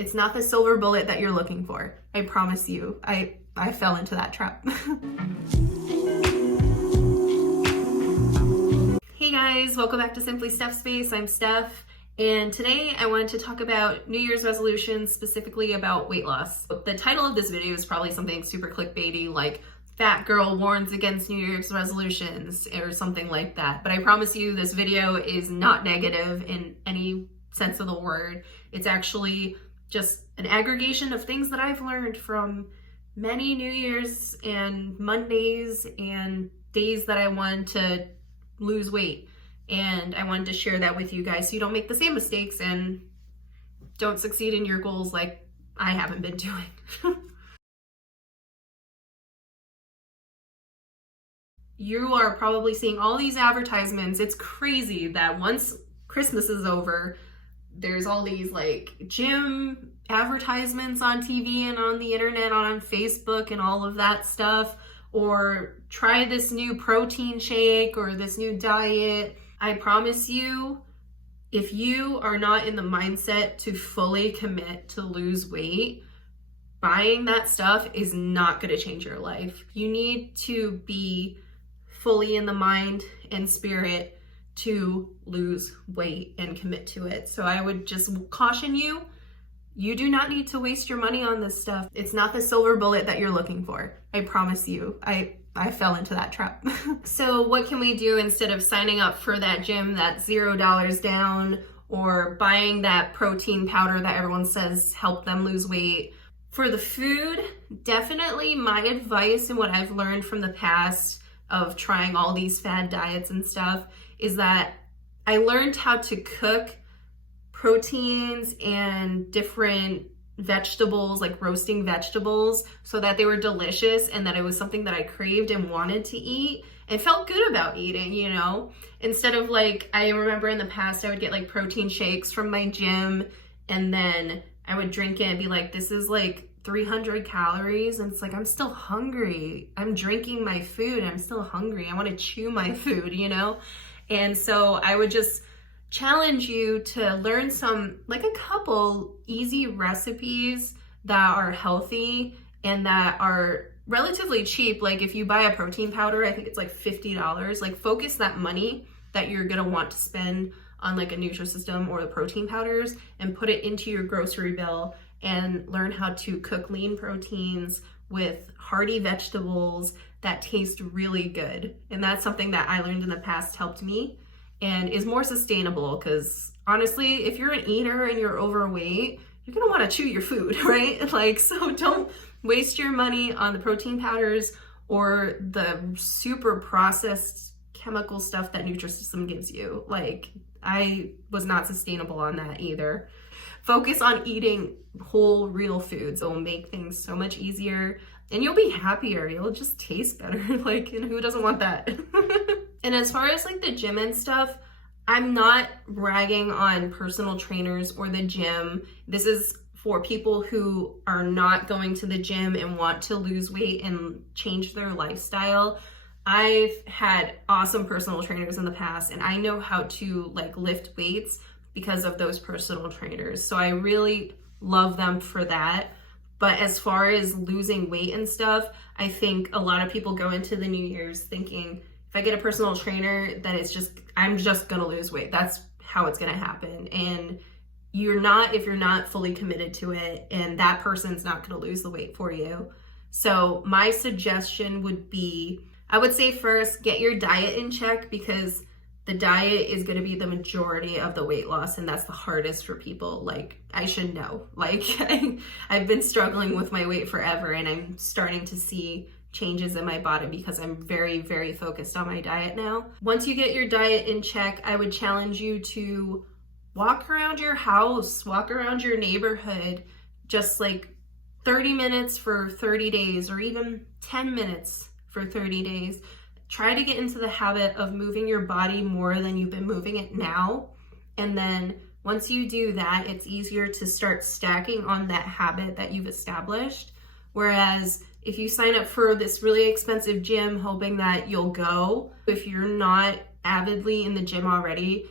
It's not the silver bullet that you're looking for. I promise you. I fell into that trap. Hey guys, welcome back to Simply Steph Space. I'm Steph, and today I wanted to talk about New Year's resolutions, specifically about weight loss. The title of this video is probably something super clickbaity, like fat girl warns against New Year's resolutions or something like that. But I promise you this video is not negative in any sense of the word. It's actually just an aggregation of things that I've learned from many New Year's and Mondays and days that I wanted to lose weight. And I wanted to share that with you guys so you don't make the same mistakes and don't succeed in your goals like I haven't been doing. You are probably seeing all these advertisements. It's crazy that once Christmas is over, there's all these like gym advertisements on TV and on the internet, on Facebook and all of that stuff, or try this new protein shake or this new diet. I promise you, if you are not in the mindset to fully commit to lose weight, buying that stuff is not going to change your life. You need to be fully in the mind and spirit to lose weight and commit to it. So I would just caution you, you do not need to waste your money on this stuff. It's not the silver bullet that you're looking for. I promise you. I fell into that trap. So what can we do instead of signing up for that gym that's $0 down or buying that protein powder that everyone says help them lose weight? For the food, definitely my advice and what I've learned from the past of trying all these fad diets and stuff is that I learned how to cook proteins and different vegetables, like roasting vegetables, so that they were delicious and that it was something that I craved and wanted to eat and felt good about eating, you know? Instead of like, I remember in the past I would get like protein shakes from my gym and then I would drink it and be like, this is like 300 calories, and it's like, I'm still hungry. I'm drinking my food, I'm still hungry. I want to chew my food, you know? And so I would just challenge you to learn like a couple easy recipes that are healthy and that are relatively cheap. Like if you buy a protein powder, I think it's like $50. Like focus that money that you're gonna want to spend on like a Nutrisystem or the protein powders and put it into your grocery bill and learn how to cook lean proteins with hearty vegetables that taste really good. And that's something that I learned in the past helped me and is more sustainable, because honestly, if you're an eater and you're overweight, you're gonna wanna chew your food, right? Like, so don't waste your money on the protein powders or the super processed chemical stuff that Nutrisystem gives you. Like, I was not sustainable on that either. Focus on eating whole, real foods. It will make things so much easier and you'll be happier. You'll just taste better. Like, and who doesn't want that? And as far as like the gym and stuff, I'm not bragging on personal trainers or the gym. This is for people who are not going to the gym and want to lose weight and change their lifestyle. I've had awesome personal trainers in the past and I know how to like lift weights because of those personal trainers. So I really love them for that. But as far as losing weight and stuff, I think a lot of people go into the New Year's thinking, if I get a personal trainer, then I'm just gonna lose weight. That's how it's gonna happen. And you're not, if you're not fully committed to it, and that person's not gonna lose the weight for you. So my suggestion would be, I would say first, get your diet in check, because the diet is going to be the majority of the weight loss, and that's the hardest for people. Like, I should know. Like, I've been struggling with my weight forever, and I'm starting to see changes in my body because I'm very, very focused on my diet now. Once you get your diet in check, I would challenge you to walk around your house, walk around your neighborhood, just like 30 minutes for 30 days, or even 10 minutes for 30 days. Try to get into the habit of moving your body more than you've been moving it now. And then once you do that, it's easier to start stacking on that habit that you've established. Whereas if you sign up for this really expensive gym hoping that you'll go, if you're not avidly in the gym already,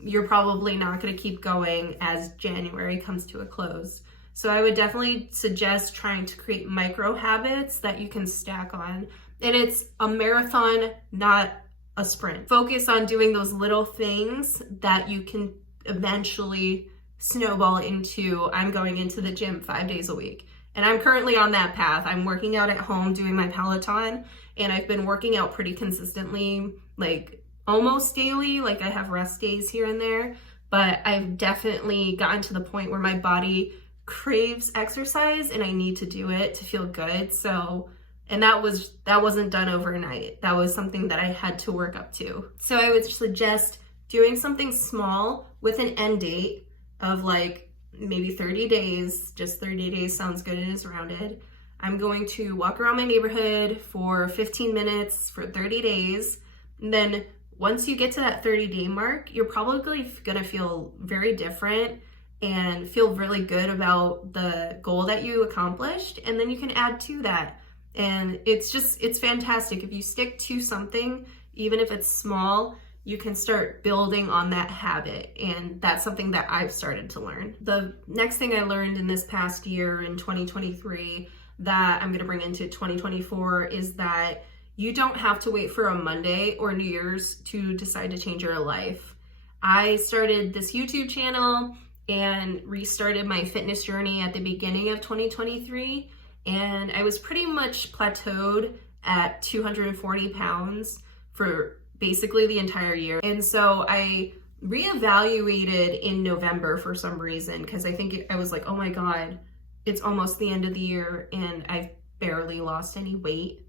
you're probably not going to keep going as January comes to a close. So I would definitely suggest trying to create micro habits that you can stack on. And it's a marathon, not a sprint. Focus on doing those little things that you can eventually snowball into, I'm going into the gym 5 days a week. And I'm currently on that path. I'm working out at home doing my Peloton, and I've been working out pretty consistently, like almost daily. Like I have rest days here and there, but I've definitely gotten to the point where my body craves exercise and I need to do it to feel good. So, and that wasn't done overnight. That was something that I had to work up to. So I would suggest doing something small with an end date of like maybe 30 days, just 30 days sounds good, it is rounded. I'm going to walk around my neighborhood for 15 minutes for 30 days. And then once you get to that 30-day mark, you're probably gonna feel very different and feel really good about the goal that you accomplished. And then you can add to that. And it's fantastic. If you stick to something, even if it's small, you can start building on that habit. And that's something that I've started to learn. The next thing I learned in this past year in 2023 that I'm gonna bring into 2024 is that you don't have to wait for a Monday or New Year's to decide to change your life. I started this YouTube channel and restarted my fitness journey at the beginning of 2023. And I was pretty much plateaued at 240 pounds for basically the entire year. And so I reevaluated in November for some reason, because I was like, oh my God, it's almost the end of the year and I've barely lost any weight.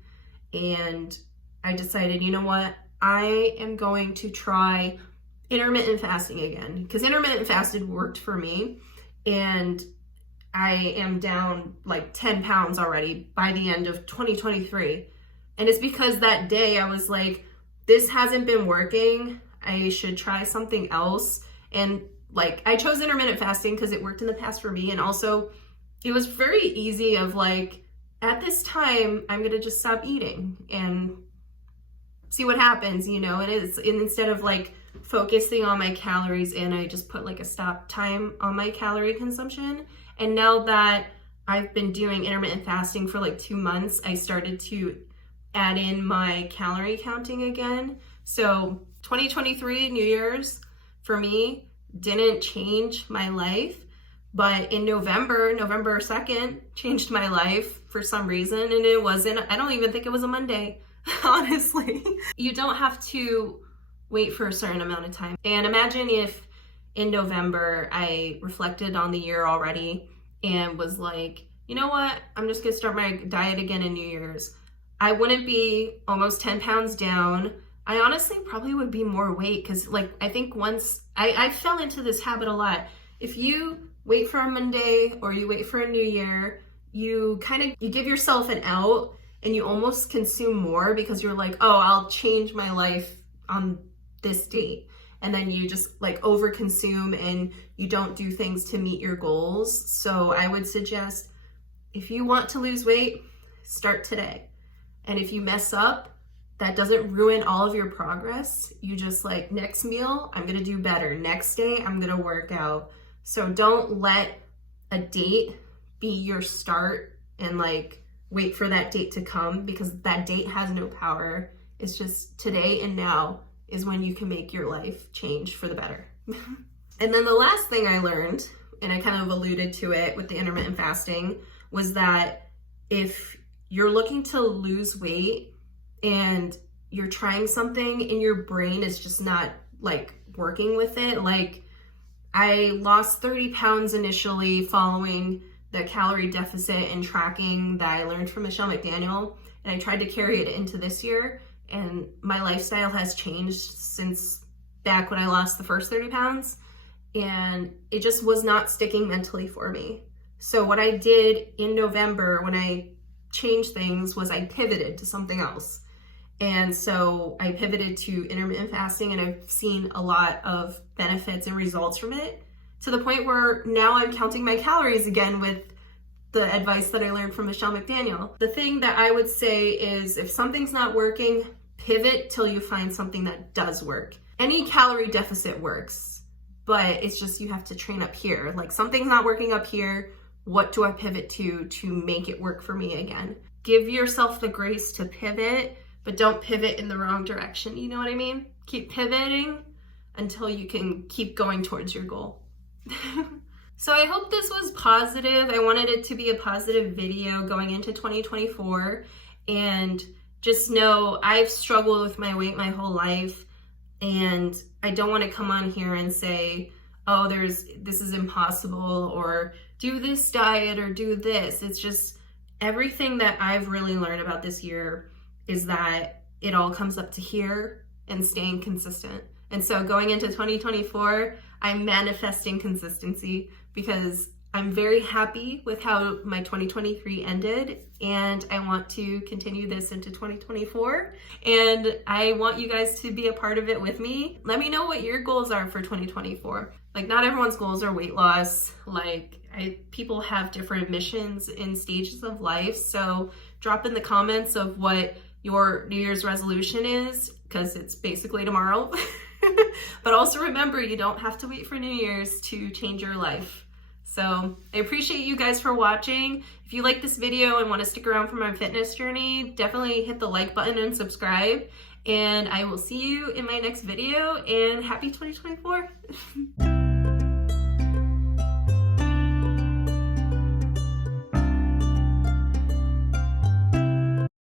And I decided, you know what? I am going to try intermittent fasting again, because intermittent fasting worked for me. And I am down like 10 pounds already by the end of 2023. And it's because that day I was like, this hasn't been working. I should try something else. And like, I chose intermittent fasting because it worked in the past for me. And also it was very easy of like, at this time, I'm going to just stop eating and see what happens, you know? And instead of like focusing on my calories in, I just put like a stop time on my calorie consumption. And now that I've been doing intermittent fasting for like 2 months, I started to add in my calorie counting again. So 2023 New Year's for me didn't change my life, but in November 2nd changed my life for some reason. And I don't even think it was a Monday, honestly. You don't have to wait for a certain amount of time. And imagine if in November I reflected on the year already and was like, you know what? I'm just gonna start my diet again in New Year's. I wouldn't be almost 10 pounds down. I honestly probably would be more weight, because like I think once I fell into this habit a lot. If you wait for a Monday or you wait for a new year, you give yourself an out and you almost consume more because you're like, oh, I'll change my life on this date. And then you just like overconsume and you don't do things to meet your goals. So I would suggest, if you want to lose weight, start today. And if you mess up, that doesn't ruin all of your progress. You just like, next meal, I'm gonna do better. Next day, I'm gonna work out. So don't let a date be your start and like wait for that date to come, because that date has no power. It's just today and now is when you can make your life change for the better. And then the last thing I learned, and I kind of alluded to it with the intermittent fasting, was that if you're looking to lose weight and you're trying something and your brain is just not like working with it, like I lost 30 pounds initially following the calorie deficit and tracking that I learned from Michelle McDaniel, and I tried to carry it into this year, and my lifestyle has changed since back when I lost the first 30 pounds, and it just was not sticking mentally for me. So what I did in November when I changed things was I pivoted to something else. And so I pivoted to intermittent fasting, and I've seen a lot of benefits and results from it, to the point where now I'm counting my calories again with the advice that I learned from Michelle McDaniel. The thing that I would say is, if something's not working, pivot till you find something that does work. Any calorie deficit works. but it's just you have to train up here. Like something's not working up here. What do I pivot to make it work for me again? Give yourself the grace to pivot, but don't pivot in the wrong direction. You know what I mean? Keep pivoting until you can keep going towards your goal. So I hope this was positive. I wanted it to be a positive video going into 2024. And just know I've struggled with my weight my whole life. And I don't want to come on here and say, oh, this is impossible, or do this diet or do this. It's just everything that I've really learned about this year is that it all comes up to here and staying consistent. And so going into 2024, I'm manifesting consistency because I'm very happy with how my 2023 ended, and I want to continue this into 2024, and I want you guys to be a part of it with me. Let me know what your goals are for 2024. Like, not everyone's goals are weight loss. Like, people have different missions in stages of life, so drop in the comments of what your New Year's resolution is, because it's basically tomorrow. But also remember, you don't have to wait for New Year's to change your life. So I appreciate you guys for watching. If you like this video and want to stick around for my fitness journey, definitely hit the like button and subscribe. And I will see you in my next video, and happy 2024.